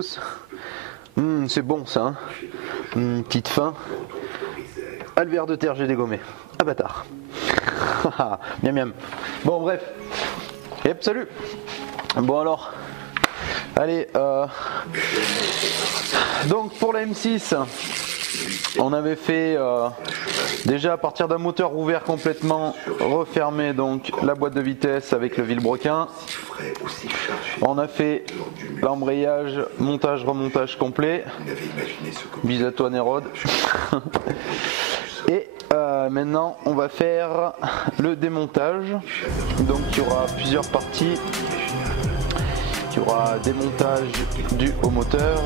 tous. C'est bon ça, hein. Petite faim. Ah, le verre de terre, j'ai dégommé. Ah bâtard. Miam miam. Bon bref. Yep, salut. Bon alors. Allez, donc pour la M6, on avait fait déjà à partir d'un moteur ouvert complètement, refermé donc la boîte de vitesse avec le vilebrequin. On a fait l'embrayage, montage, remontage complet. Bis à toi Nérode. Et maintenant on va faire le démontage. Donc il y aura plusieurs parties. Il y aura démontage du haut moteur,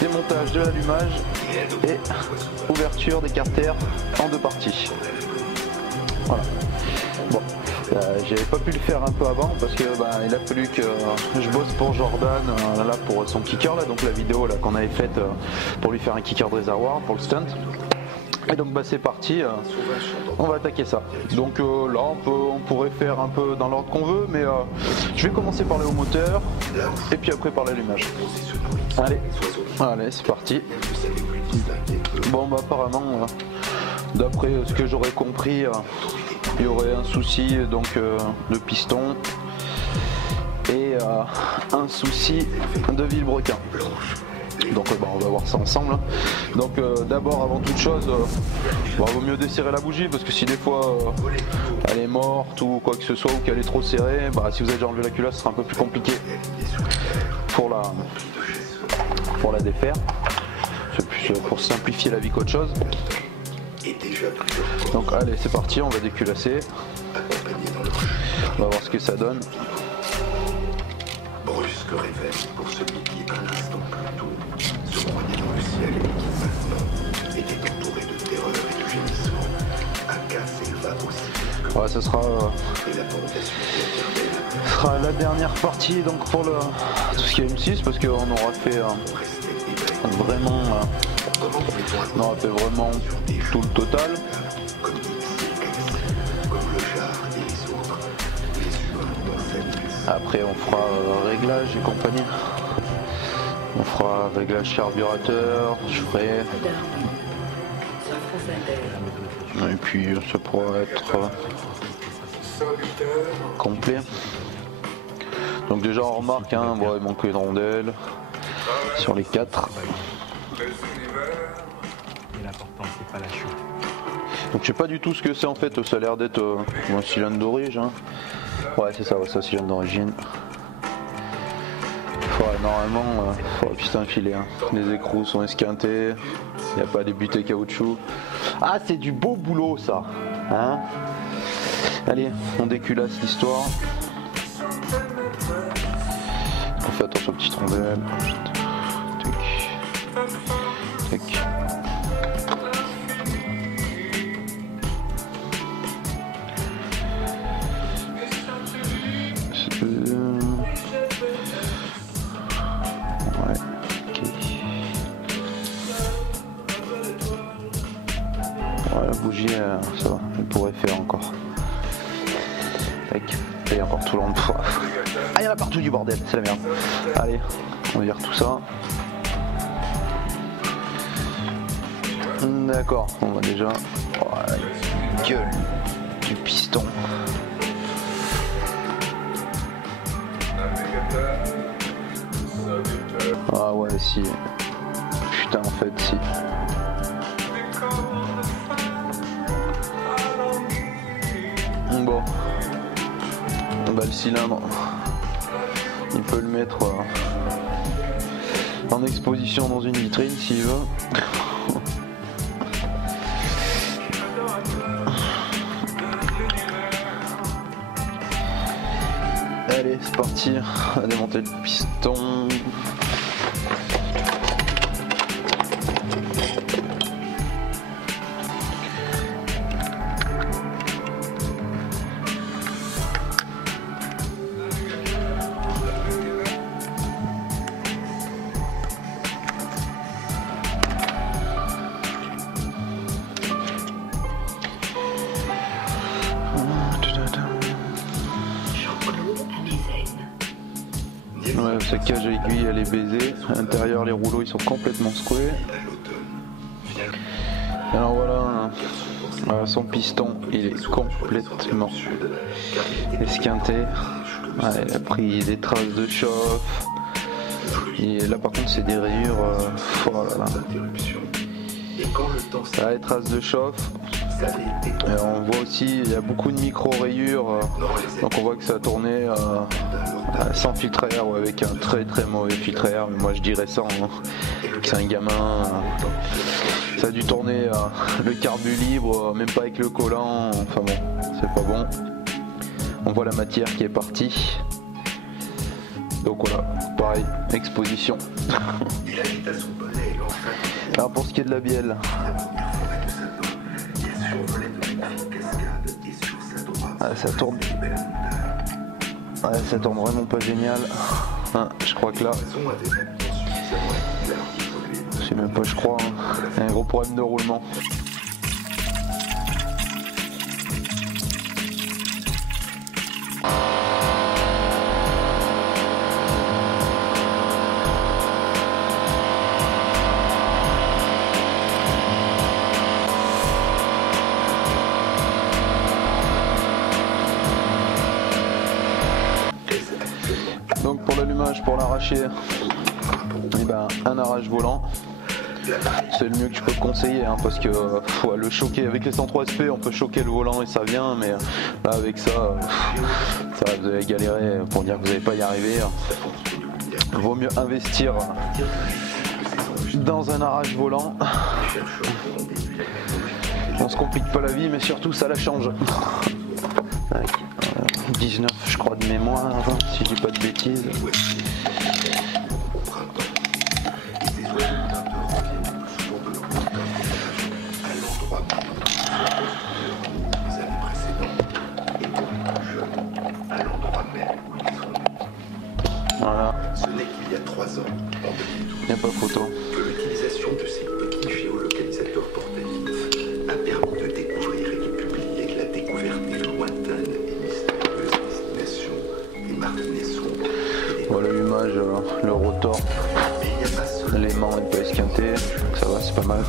démontage de l'allumage et ouverture des carters en deux parties. Voilà. Bon, j'avais pas pu le faire un peu avant parce que il a fallu que je bosse pour Jordan là pour son kicker là, donc la vidéo là qu'on avait faite pour lui faire un kicker de réservoir pour le stunt. Et donc c'est parti, on va attaquer ça. Donc là on pourrait faire un peu dans l'ordre qu'on veut, mais je vais commencer par le haut moteur et puis après par l'allumage. Allez c'est parti. Bon apparemment d'après ce que j'aurais compris, il y aurait un souci donc de piston et un souci de vilebrequin. Donc on va voir ça ensemble. Donc d'abord avant toute chose, vaut mieux desserrer la bougie parce que si des fois elle est morte ou quoi que ce soit ou qu'elle est trop serrée, si vous avez déjà enlevé la culasse, ce sera un peu plus compliqué pour la défaire. C'est plus pour simplifier la vie qu'autre chose. Donc allez c'est parti, on va déculasser. On va voir ce que ça donne. Brusque réveil pour celui qui un instant plus tôt se croyait dans le ciel et qui maintenant était entouré de terreur et de gémissement. Aka s'éleva aussi. Ouais, ce sera la dernière partie donc pour tout ce qui est M6 parce qu'on aura fait vraiment tout le total. Après on fera réglage et compagnie. On fera réglage carburateur, je ferai. Et puis ça pourra être complet. Donc déjà on remarque, il manque une rondelle sur les 4. Donc je sais pas du tout ce que c'est en fait, ça a l'air d'être un cylindre d'origine. Ouais c'est ça, c'est un cylindre d'origine. Normalement, putain filet, les écrous sont esquintés, il n'y a pas des butées caoutchouc. Ah c'est du beau boulot ça, hein. Allez, on déculasse l'histoire. On fait attention aux petites rondelles. Tac. Tac. La bougie, ça va, elle pourrait faire encore. Tac. Et il y a encore tout le long de fois. Ah, il y en a partout du bordel, c'est la merde. Allez, on vire tout ça. D'accord, on va déjà. La gueule du piston. Ah ouais, si. Putain, en fait, si. Bon, le cylindre, il peut le mettre en exposition dans une vitrine s'il veut. Allez, c'est parti, on va démonter le piston. Sa cage à aiguille elle est baisée. À l'intérieur les rouleaux ils sont complètement secoués. Alors voilà, son piston il est complètement esquinté. Ouais, il a pris des traces de chauffe. Et là par contre c'est des rayures. Oh là là. Là, les traces de chauffe. Et on voit aussi il y a beaucoup de micro rayures. Donc on voit que ça a tourné sans filtre à air ou avec un très très mauvais filtre à air. Mais moi je dirais ça. Hein. C'est un gamin. Ça a dû tourner le carbu libre, même pas avec le collant. Enfin bon, c'est pas bon. On voit la matière qui est partie. Donc voilà, pareil, exposition. Alors pour ce qui est de la bielle, ça tourne. Ça tourne vraiment pas génial. Je crois que là, je sais même pas, je crois, il y a un gros problème de roulement. Donc pour l'allumage, pour l'arracher, un arrache volant, c'est le mieux que je peux conseiller hein, parce que faut le choquer avec les 103 SP, on peut choquer le volant et ça vient, mais là avec ça vous allez galérer pour dire que vous n'allez pas y arriver. Vaut mieux investir dans un arrache volant. On se complique pas la vie, mais surtout ça la change. 19 je crois de mémoire, si je dis pas de bêtises. Voilà. Ce n'est qu'il y a 3 ans, en 2012, il n'y a pas photo, que l'utilisation de ces petits géolocalisateurs portatifs a permis de découvrir et de publier la découverte des lointaines et mystérieuses destinations des Martinessons. Voilà l'image, le rotor, l'aimant est pas esquinté, ça va, c'est pas mal.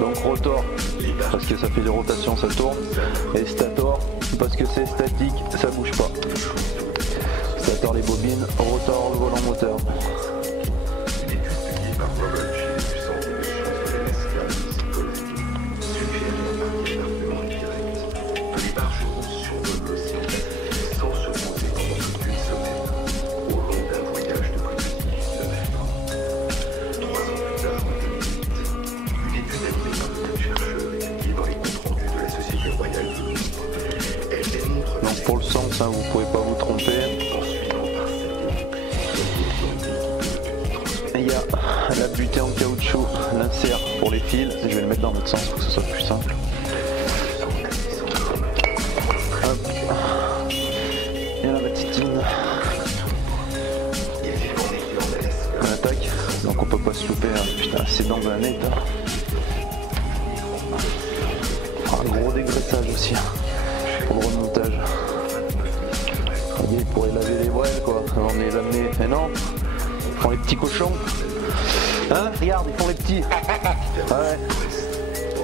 Donc rotor parce que ça fait des rotations, ça tourne, et stator parce que c'est statique, ça bouge pas. Stator les bobines, rotor le volant moteur. Donc pour le sens, vous pouvez pas vous tromper. Et il y a la butée en caoutchouc, l'insert pour les fils. Je vais le mettre dans l'autre sens pour que ce soit plus simple. Hop. Et la batitine. On attaque. Donc on peut pas se louper. Hein. Putain, c'est dans un état. Un gros dégraissage aussi. Pour le remontage. Il pourrait laver les braises quoi, avant de les amener. Mais non, ils font les petits cochons. Hein, regarde, ils font les petits. Ouais,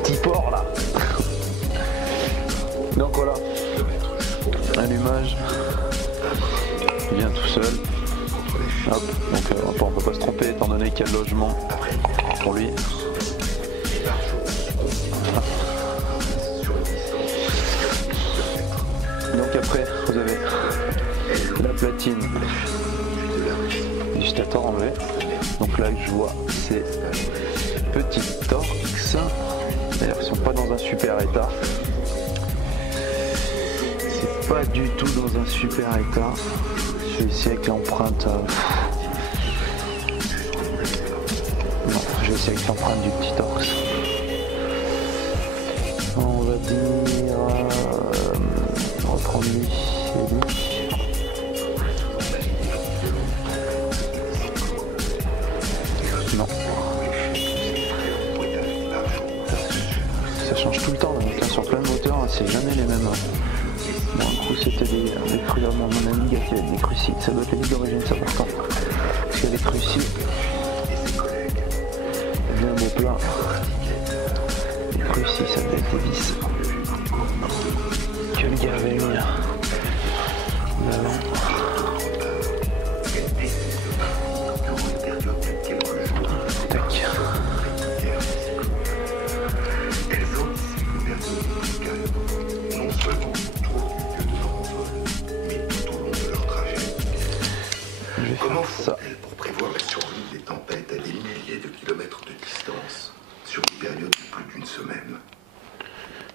petits porcs là. Donc voilà, allumage, il vient tout seul. Hop, donc on peut pas se tromper étant donné qu'il y a le logement pour lui. Donc après, vous avez la platine du stator enlevé. Donc là, je vois ces petites torx. D'ailleurs, ils sont pas dans un super état. C'est pas du tout dans un super état. Je vais essayer avec l'empreinte. Non, je vais essayer avec l'empreinte du petit torx. On va dire. Reprendre lui et lui. Non. Ça change tout le temps, là, sur plein de moteurs, hein, c'est jamais les mêmes. Bon, un coup c'était des crues à mon ami qui avait des crues-ci, ça doit être les vis d'origine, ça par contre. Parce qu'il y a des crues-ci. Il y a bien un beau plat. Les crues-ci, ça doit être des vis. Que le gars avait mis là. D'avant. Tac. Comment font-elles pour prévoir la survenue des tempêtes à des milliers de kilomètres de distance sur une période de plus d'une semaine?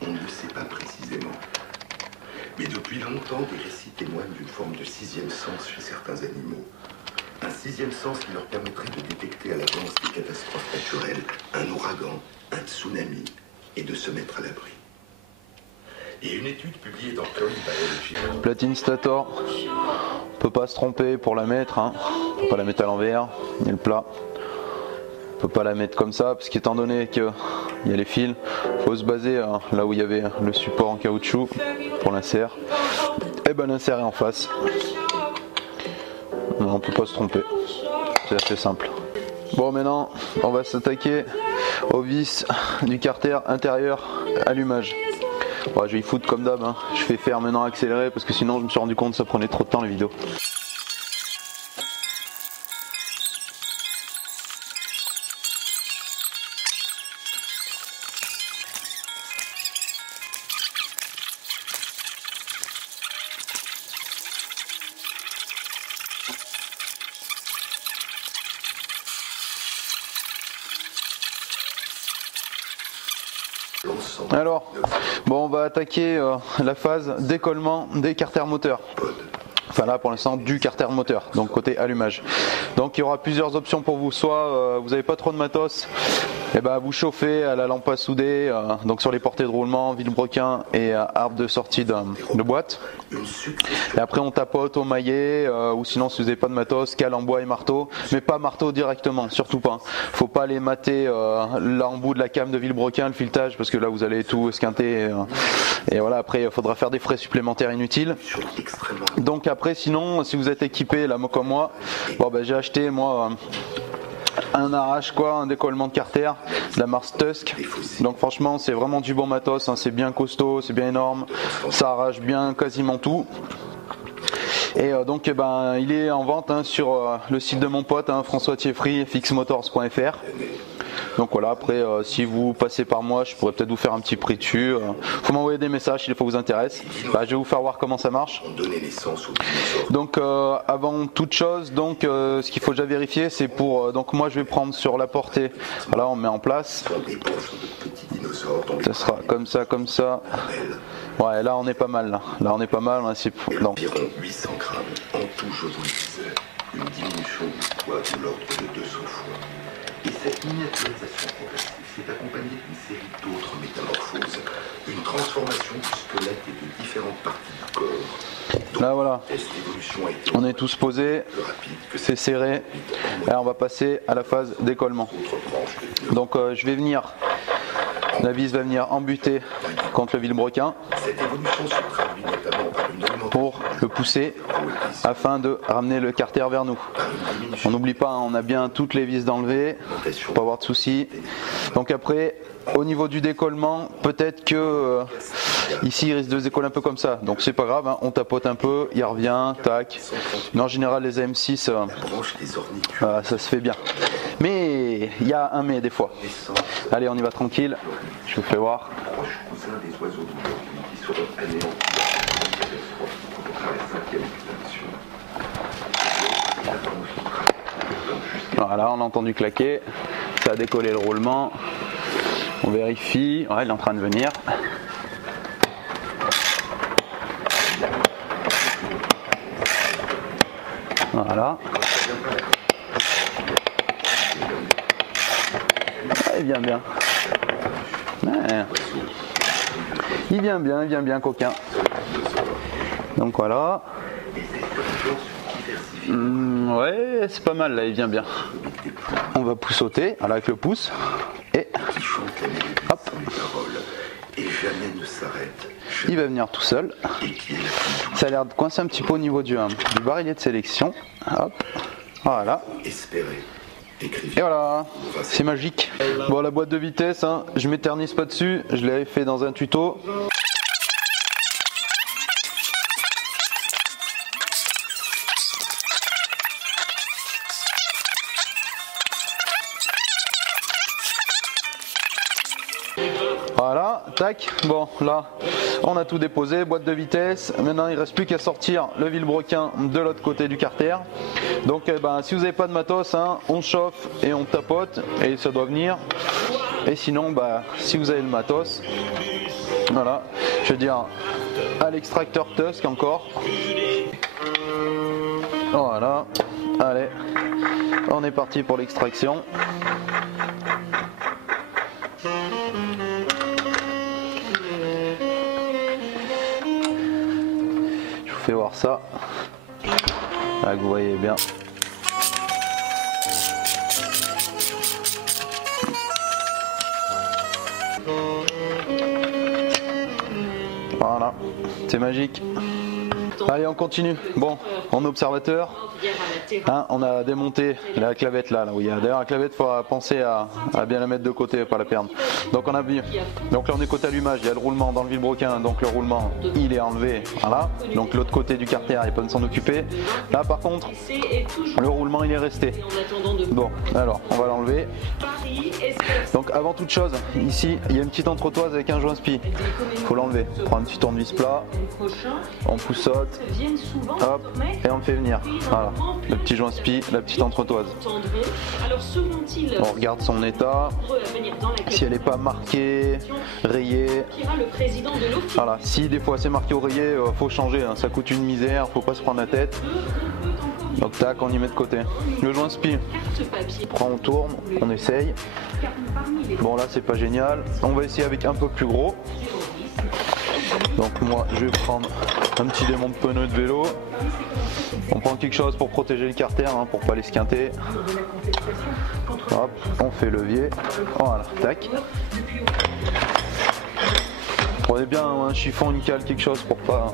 On ne le sait pas précisément. Mais depuis longtemps, des récits témoignent d'une forme de sixième sens chez certains animaux. Un sixième sens qui leur permettrait de détecter à l'avance des catastrophes naturelles, un ouragan, un tsunami, et de se mettre à l'abri. Et une étude publiée dans Current Biology. Platine Stator, on peut pas se tromper pour la mettre, hein. On peut pas la mettre à l'envers, il y a le plat. On peut pas la mettre comme ça, parce qu'étant donné qu'il y a les fils, il faut se baser là où il y avait le support en caoutchouc pour l'insert. Et ben l'insert est en face. Non, on peut pas se tromper, c'est assez simple. Bon, maintenant on va s'attaquer au vis du carter intérieur allumage. Bon, je vais y foutre comme d'hab, hein. Je fais faire maintenant accélérer parce que sinon je me suis rendu compte que ça prenait trop de temps les vidéos. Alors, bon, on va attaquer la phase d'écollement des carters moteurs. Enfin là pour l'instant du carter moteur, donc côté allumage. Donc il y aura plusieurs options pour vous. Soit vous n'avez pas trop de matos, et ben vous chauffez à la lampe à souder, donc sur les portées de roulement, vilebrequin et arbre de sortie de boîte. Et après on tapote au maillet, ou sinon si vous n'avez pas de matos, cale en bois et marteau, mais pas marteau directement, surtout pas. Faut pas aller mater là en bout de la came de vilebrequin, le filetage, parce que là vous allez tout esquinter. Et voilà, après il faudra faire des frais supplémentaires inutiles. Donc après sinon si vous êtes équipé là comme moi, bon ben j'ai acheté moi un arrache quoi, un décollement de carter de la marque Tusk. Donc franchement c'est vraiment du bon matos, hein, c'est bien costaud, c'est bien énorme, ça arrache bien quasiment tout. Et donc eh ben, il est en vente hein, sur le site de mon pote hein, François Thieffry, fixmotors.fr. Donc voilà, après si vous passez par moi, je pourrais peut-être vous faire un petit prix dessus. Faut m'envoyer des messages si les fois vous intéresse. Bah, je vais vous faire voir comment ça marche. Donc avant toute chose, donc ce qu'il faut déjà vérifier, c'est pour donc moi je vais prendre sur la portée. Voilà, on met en place. Ça sera comme ça, comme ça. Ouais, là on est pas mal. Là on est pas mal. Environ 800 grammes. En tout, je vous le disais, une diminution du poids de l'ordre de 200 fois. Et cette miniaturisation progressive s'est accompagnée d'une série d'autres métamorphoses, une transformation du squelette et de différentes parties du corps. Là voilà, on est tous posés, c'est serré, et on va passer à la phase d'écollement. Donc je vais venir, la vis va venir embuter contre le vilebrequin pour le pousser afin de ramener le carter vers nous. On n'oublie pas, hein, on a bien toutes les vis d'enlever, pas avoir de soucis. Donc après, au niveau du décollement, peut-être que ici il risque de se décoller un peu comme ça, donc c'est pas grave, hein, on tapote un peu, il revient, tac. Mais en général les AM6 ça se fait bien. Mais il y a un mais des fois. Allez, on y va tranquille, je vous fais voir. Voilà, on a entendu claquer, ça a décollé le roulement. On vérifie, ouais, il est en train de venir. Voilà. Il vient bien. Ouais. Il vient bien, coquin. Donc voilà. Ouais, c'est pas mal là, il vient bien. On va poussoter, voilà, avec le pouce. Et hop. Il va venir tout seul. Ça a l'air de coincer un petit peu au niveau du barillet de sélection. Hop. Voilà. Et voilà, c'est magique. Bon, la boîte de vitesse, hein, je m'éternise pas dessus, je l'avais fait dans un tuto. Voilà, tac, bon là on a tout déposé, boîte de vitesse, maintenant il ne reste plus qu'à sortir le vilebrequin de l'autre côté du carter. Donc si vous n'avez pas de matos, hein, on chauffe et on tapote et ça doit venir. Et sinon si vous avez le matos, voilà, je veux dire à l'extracteur Tusk encore. Voilà, allez, on est parti pour l'extraction. Je vous fais voir ça, là que vous voyez bien. Voilà, c'est magique. Allez, on continue. Bon, en observateur, hein, on a démonté la clavette là où il y a. D'ailleurs, la clavette, il faut penser à bien la mettre de côté, pas la perdre. Donc on a vu. Donc là, on est côté allumage. Il y a le roulement dans le vilebrequin. Donc le roulement, il est enlevé. Voilà. Donc l'autre côté du carter, il n'y a pas de s'en occuper. Là, par contre, le roulement, il est resté. Bon, alors, on va l'enlever. Donc avant toute chose, ici, il y a une petite entretoise avec un joint spi. Il faut l'enlever. On prend un petit tournevis plat. On poussote. Hop, et on le fait venir. Voilà, le petit joint spi, la petite entretoise. On regarde son état, si elle n'est pas marquée, rayée. Voilà, si des fois c'est marqué au rayé, faut changer, hein. Ça coûte une misère, faut pas se prendre la tête. Donc tac, on y met de côté. Le joint spi, on tourne, on essaye. Bon là c'est pas génial, on va essayer avec un peu plus gros. Donc moi je vais prendre un petit démon de pneu de vélo. On prend quelque chose pour protéger le carter, hein, pour pas l'esquinter. Hop, on fait levier. Voilà, tac. Prenez bien un chiffon, une cale, quelque chose pour pas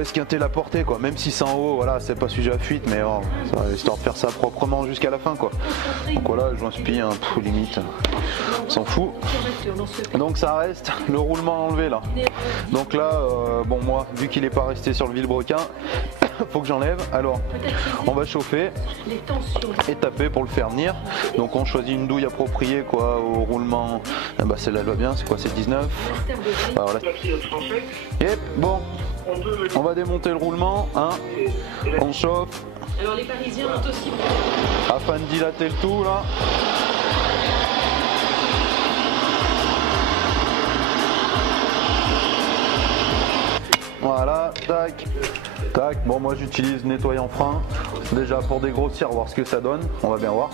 esquinter la portée quoi. Même si c'est en haut, voilà, c'est pas sujet à fuite, mais oh, ça, histoire de faire ça proprement jusqu'à la fin quoi. Donc voilà, je m'inspire, hein, limite, on s'en fout. Donc ça reste le roulement enlevé là. Donc là, bon moi, vu qu'il n'est pas resté sur le vilebrequin, faut que j'enlève. Alors, on va chauffer et taper pour le faire venir. Donc on choisit une douille appropriée quoi au roulement. Celle-là elle va bien, c'est quoi, c'est 19. Alors là. Yep, bon. On va démonter le roulement, hein. On chauffe. Alors les Parisiens ont aussi afin de dilater le tout là. Voilà, tac, tac. Bon, moi j'utilise nettoyant frein déjà pour dégrossir, voir ce que ça donne. On va bien voir.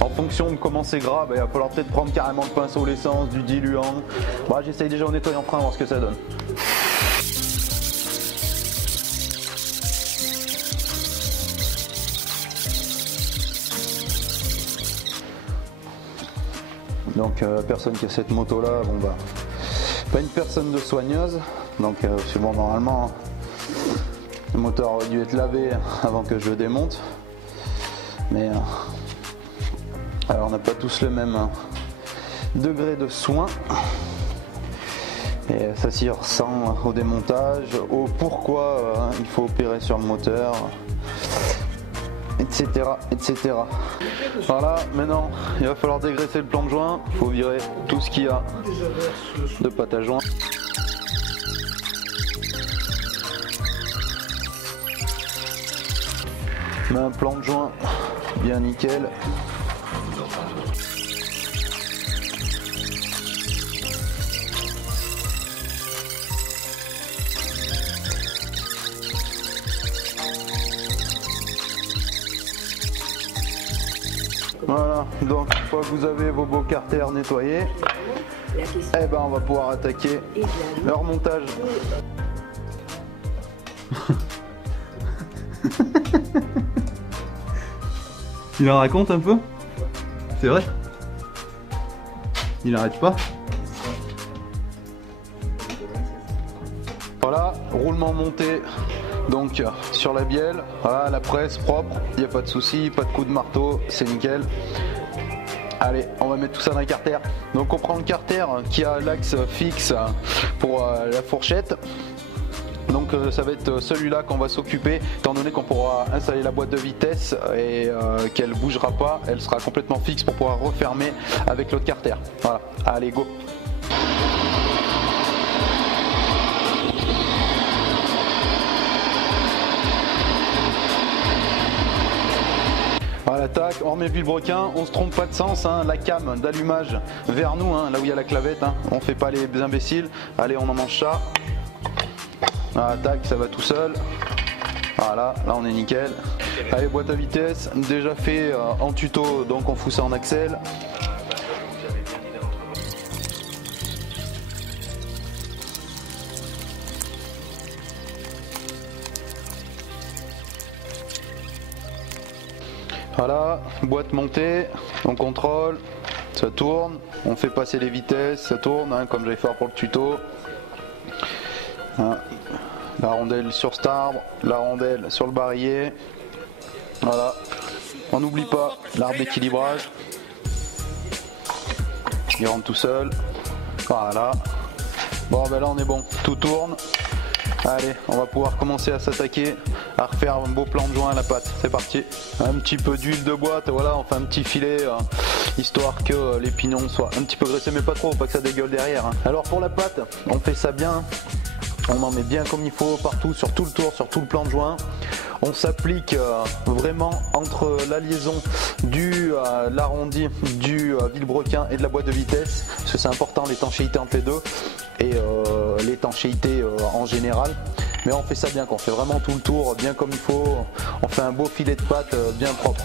En fonction de comment c'est gras, il va falloir peut-être prendre carrément le pinceau, l'essence, du diluant. J'essaye déjà au nettoyant frein, voir ce que ça donne. Donc personne qui a cette moto là, pas une personne de soigneuse, donc c'est bon, normalement le moteur aurait dû être lavé avant que je le démonte, mais alors on n'a pas tous le même degré de soin, et ça s'y ressent au démontage, au pourquoi il faut opérer sur le moteur, etc., etc. Voilà, maintenant il va falloir dégraisser le plan de joint, il faut virer tout ce qu'il y a de pâte à joint. Un plan de joint bien nickel. Voilà, donc une fois que vous avez vos beaux carters nettoyés, on va pouvoir attaquer le remontage. Il en raconte un peu? C'est vrai? Il n'arrête pas? Voilà, roulement monté donc sur la bielle, voilà, la presse propre, il n'y a pas de souci, pas de coup de marteau, c'est nickel. Allez, on va mettre tout ça dans le carter. Donc on prend le carter qui a l'axe fixe pour la fourchette. Donc ça va être celui-là qu'on va s'occuper, étant donné qu'on pourra installer la boîte de vitesse et qu'elle bougera pas, elle sera complètement fixe pour pouvoir refermer avec l'autre carter. Voilà, allez go. Voilà, tac, on remet le vilebrequin, on se trompe pas de sens, hein, la came d'allumage vers nous, hein, là où il y a la clavette, hein, on fait pas les imbéciles. Allez, on en mange ça. Voilà, tac, ça va tout seul. Voilà, là on est nickel. Allez, boîte à vitesse, déjà fait en tuto, donc on fout ça en accel. Voilà, boîte montée, on contrôle, ça tourne, on fait passer les vitesses, ça tourne, hein, comme j'avais fait pour le tuto. Hein, la rondelle sur cet arbre, la rondelle sur le barillet. Voilà, on n'oublie pas l'arbre d'équilibrage. Il rentre tout seul. Voilà. Bon ben là on est bon, tout tourne. Allez, on va pouvoir commencer à s'attaquer, à refaire un beau plan de joint à la pâte. C'est parti. Un petit peu d'huile de boîte, voilà, on fait un petit filet, histoire que les pignons soient un petit peu graissés, mais pas trop, pas que ça dégueule derrière. Hein. Alors pour la pâte, on fait ça bien, on en met bien comme il faut partout, sur tout le tour, sur tout le plan de joint. On s'applique vraiment entre la liaison du l'arrondi, du vilebrequin et de la boîte de vitesse, parce que c'est important l'étanchéité entre les deux et l'étanchéité en général. Mais on fait ça bien, on fait vraiment tout le tour bien comme il faut. On fait un beau filet de pâte bien propre.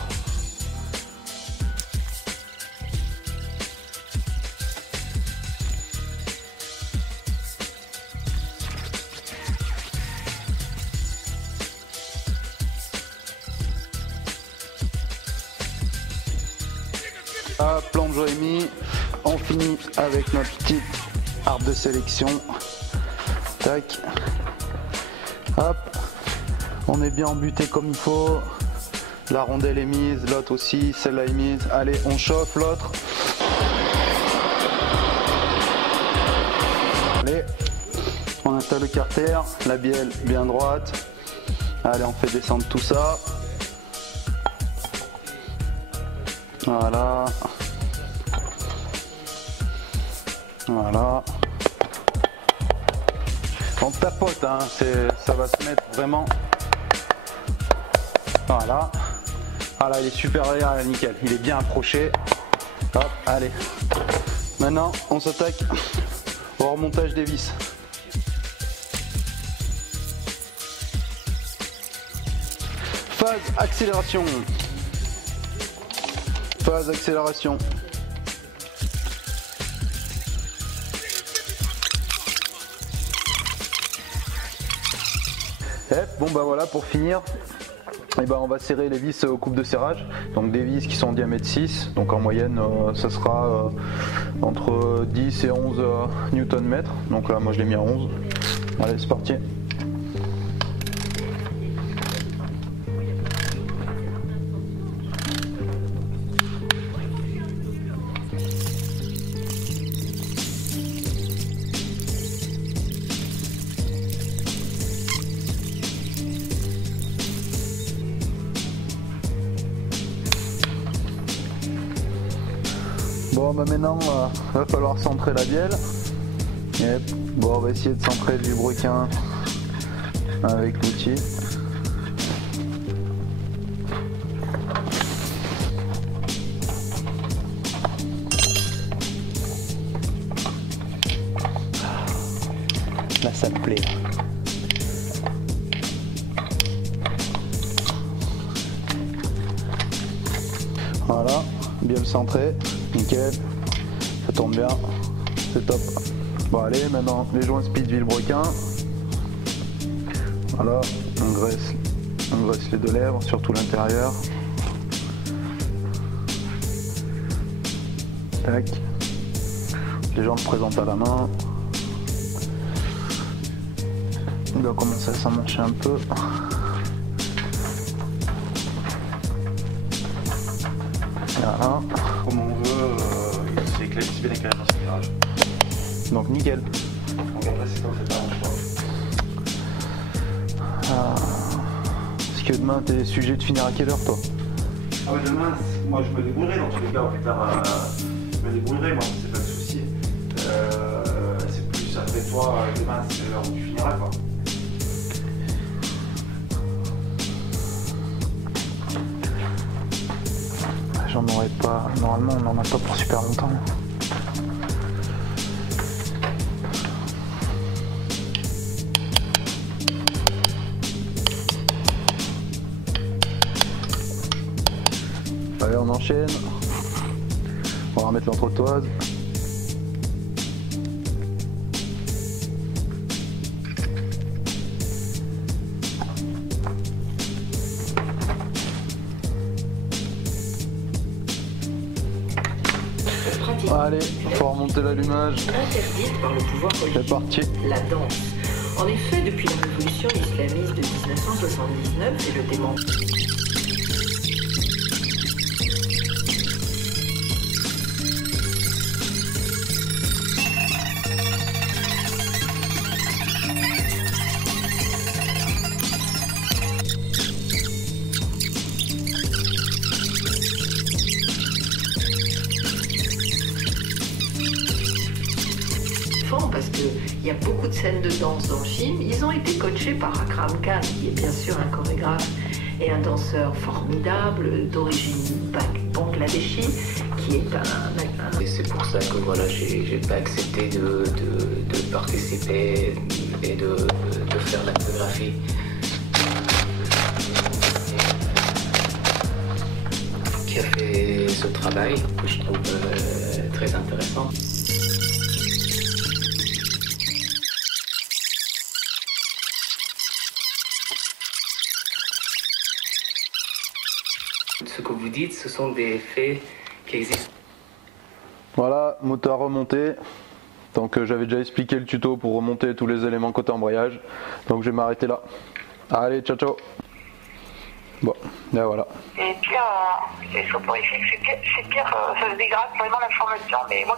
Plan de joie est mis, on finit avec notre petit arbre de sélection. Tac. Hop. On est bien embuté comme il faut. La rondelle est mise, l'autre aussi, celle-là est mise. Allez, on chauffe l'autre. Allez, on installe le carter, la bielle bien droite. Allez, on fait descendre tout ça. Voilà. Voilà. On tapote, hein, ça va se mettre vraiment. Voilà. Voilà, il est super nickel, il est bien approché. Hop, allez. Maintenant, on s'attaque au remontage des vis. Phase accélération. Phase accélération. Bon bah voilà, pour finir, et ben on va serrer les vis aux coupes de serrage. Donc des vis qui sont en diamètre 6, donc en moyenne ça sera entre 10 et 11 Nm. Donc là moi je l'ai mis à 11. Allez, c'est parti. Bon bah maintenant va falloir centrer la bielle. Yep. Bon, on va essayer de centrer le vilebrequin avec l'outil. Là ça me plaît. Voilà, bien le centré, nickel, ça tourne bien, c'est top. Bon allez, maintenant les joints speed vilebrequin. Voilà, on graisse les deux lèvres, surtout l'intérieur. Tac. Les gens le présentent à la main. Il doit commencer à s'emmancher un peu. Voilà. Comme on veut, c'est bien éclairé dans ce garage. Donc nickel. Donc après c'est pas fait par un choix. Est-ce que demain t'es sujet de finir à quelle heure toi? Ah ouais, demain, moi je me débrouillerai dans tous les cas, plus tard, je me débrouillerai, moi, c'est pas le souci. C'est plus après toi, demain, c'est l'heure où tu finiras, quoi. J'en aurais pas, normalement on n'en a pas pour super longtemps. Allez, on enchaîne. On va remettre l'entretoise. Allez, faut remonter l'allumage. Interdite par le pouvoir C'est parti. la danse. En effet, depuis la révolution islamiste de 1979 et le démantèlement. Parce qu'il y a beaucoup de scènes de danse dans le film. Ils ont été coachés par Akram Khan, qui est bien sûr un chorégraphe et un danseur formidable d'origine bangladeshi, qui est un... Et c'est pour ça que voilà, j'ai pas accepté de participer et de faire la chorégraphie. Qui a fait ce travail que je trouve très intéressant. Ce que vous dites, ce sont des faits qui existent. Voilà, moteur remonté. Donc j'avais déjà expliqué le tuto pour remonter tous les éléments côté embrayage. Donc je vais m'arrêter là. Allez, ciao ciao. Bon, et voilà. Et puis, les soporifiques, c'est pire, ça se dégrade vraiment l'information, mais moi